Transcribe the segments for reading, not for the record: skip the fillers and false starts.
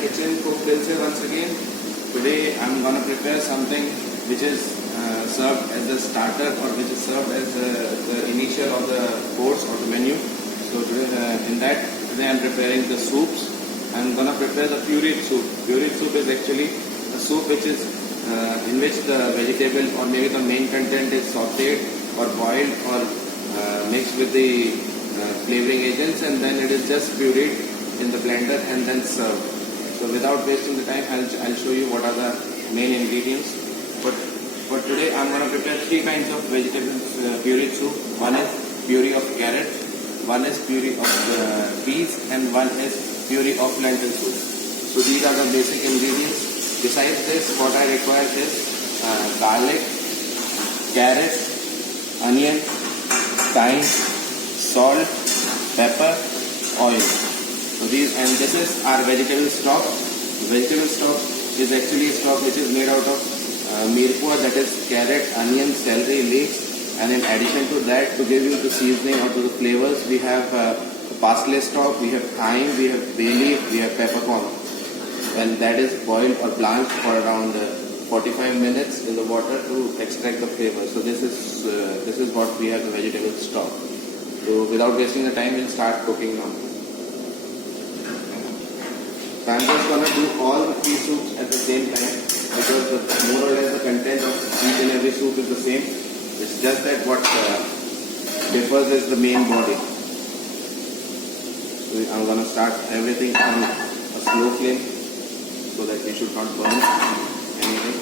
kitchen, Cook Dill se once again. Today I'm gonna prepare something which is served as a starter or which is served as the initial of the course or the menu. So today I'm preparing the soups. I'm gonna prepare the pureed soup. Pureed soup is actually a soup which is in which the vegetable or maybe the main content is sautéed or boiled or mixed with the flavoring agents, and then it is just pureed in the blender and then served. So without wasting the time, I'll show you what are the main ingredients. But for today, I'm going to prepare 3 kinds of vegetables pureed soup. One is puree of carrot, one is puree of peas, and one is puree of lentil soup. So these are the basic ingredients. Besides this, what I require is garlic, carrot, onion, thyme, salt, pepper, oil. So this is our vegetable stock. Vegetable stock is actually a stock which is made out of mirpur, that is carrot, onion, celery leaves, and in addition to that, to give you the seasoning or to the flavors, we have parsley stock, we have thyme, we have bay leaf, we have peppercorn, and that is boiled or blanched for around 45 minutes in the water to extract the flavor. So this is what we have, the vegetable stock. So without wasting the time, we'll start cooking now. So I'm just gonna do all the 3 soups at the same time because more or less the content of each and every soup is the same. It's just that what differs is the main body. So I'm gonna start everything on a slow flame so that we should not burn anything.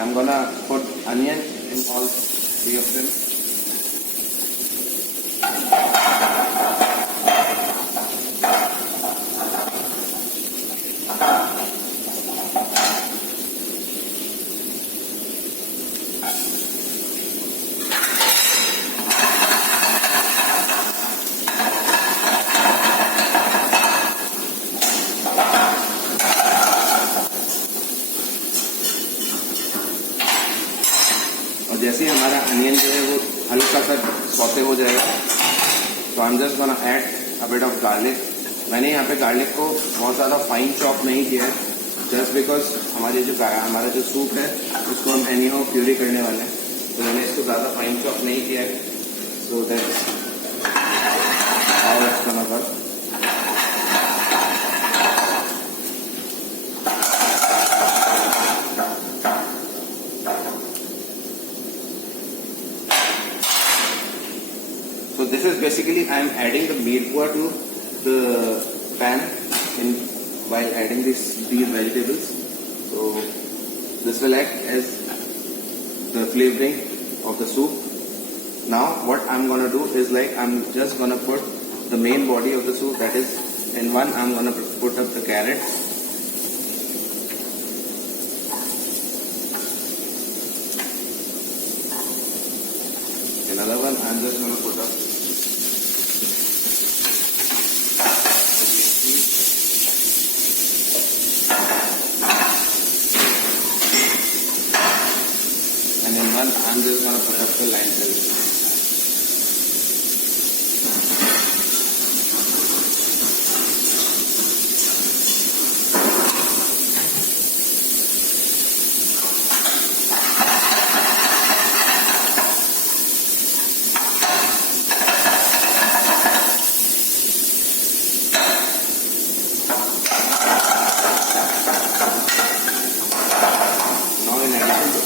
I'm gonna put onion in all 3 of them. जैसे ही हमारा onion जो है वो हल्का सा saute हो जाएगा, तो I am just gonna add a bit of garlic. मैंने यहाँ पे गार्लिक को बहुत ज़्यादा फाइन चॉप नहीं किया है, जस्ट बिकॉज हमारा जो सूप है उसको हम एनी हाउ प्यूरी करने वाले हैं, तो मैंने इसको ज़्यादा फाइन चॉप नहीं किया है. So that how it's gonna work. So this is basically I am adding the mirpur to the pan while adding these vegetables. So this will act as the flavoring of the soup. Now what I'm gonna do is I'm just gonna put the main body of the soup, that is in one I'm gonna put up the carrots. Another one I'm just gonna put up and in one I'm just gonna put up the lentils.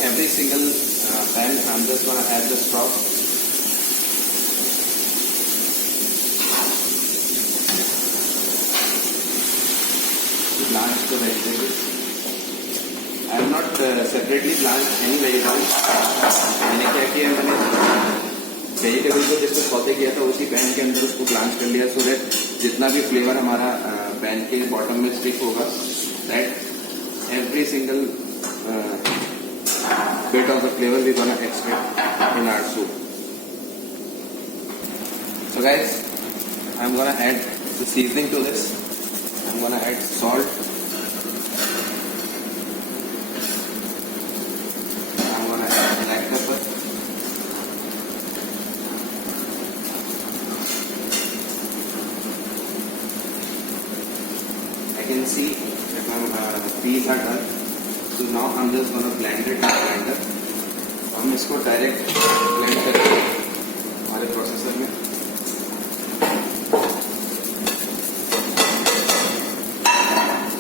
Every single pan, I'm just going to add the stock. Blanch the vegetables. I have not separately blanched any vegetables. मैंने क्या किया, मैंने vegetable को जिसको saute किया था उसी pan के अंदर उसको ब्लांच कर लिया, सो दैट जितना भी फ्लेवर हमारा पैन के बॉटम में स्टिक होगा, that every single bit of the flavor we're gonna extract in our soup. So guys, I'm gonna add the seasoning to this. I'm gonna add salt. I'm gonna add black pepper. can see that my peas are done. So now I'm just gonna blend it in the blender. हम इसको direct blend करेंगे हमारे processor में.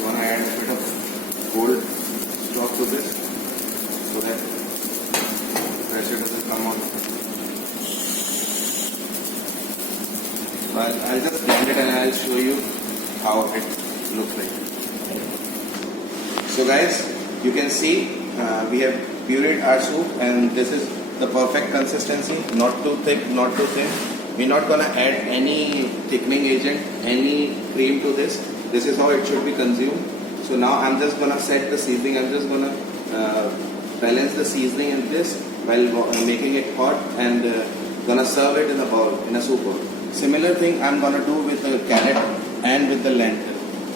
Gonna add a bit of cold stock to this so that pressure doesn't come on. So I'll just blend it and I'll show you how it looks like. So guys, you can see we have pureed our soup and this is the perfect consistency, not too thick, not too thin. We're not gonna add any thickening agent, any cream to this. This is how it should be consumed. So now I'm just gonna set the seasoning. I'm just gonna balance the seasoning in this while making it hot and gonna serve it in a bowl, in a soup bowl. Similar thing I'm gonna do with the carrot and with the lentil.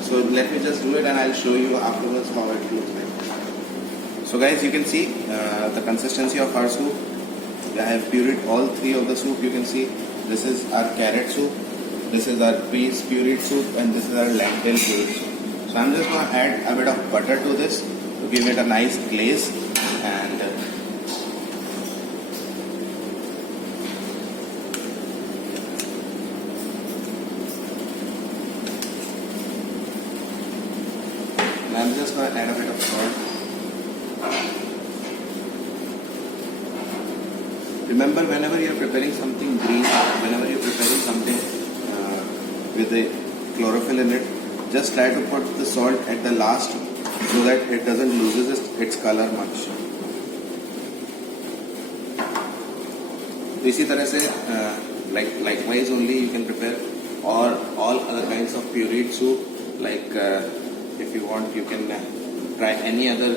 So let me just do it and I'll show you afterwards how it looks like. So guys, you can see the consistency of our soup. I have pureed all three of the soup. You can see this is our carrot soup, this is our peas pureed soup, and this is our lentil pureed soup. So I'm just going to add a bit of butter to this to give it a nice glaze. And I'm just going to add a bit of salt. Remember, whenever you are preparing something green, whenever you are preparing something with a chlorophyll in it, just try to put the salt at the last so that it doesn't loses its color much. तो इसी तरह से likewise only you can prepare or all other kinds of pureed soup. Like if you want, you can try any other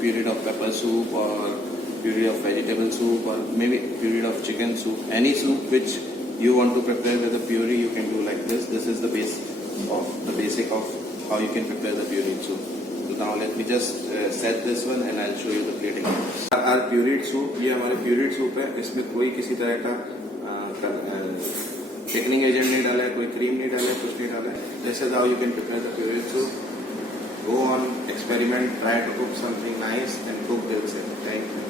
pureed of pepper soup or puree of vegetable soup or maybe puree of chicken soup. Any soup which you want to prepare with a puree, you can do like this. This is the basic of how you can prepare the pureed soup. So now let me just set this one and I'll show you the plating. Our pureed soup, ये हमारे pureed soup है. इसमें कोई किसी तरह का thickening agent नहीं डाला है, कोई cream नहीं डाला है, कुछ नहीं डाला है. This is how you can prepare the pureed soup. Go on, experiment, try to cook something nice and cook till say. Thank you.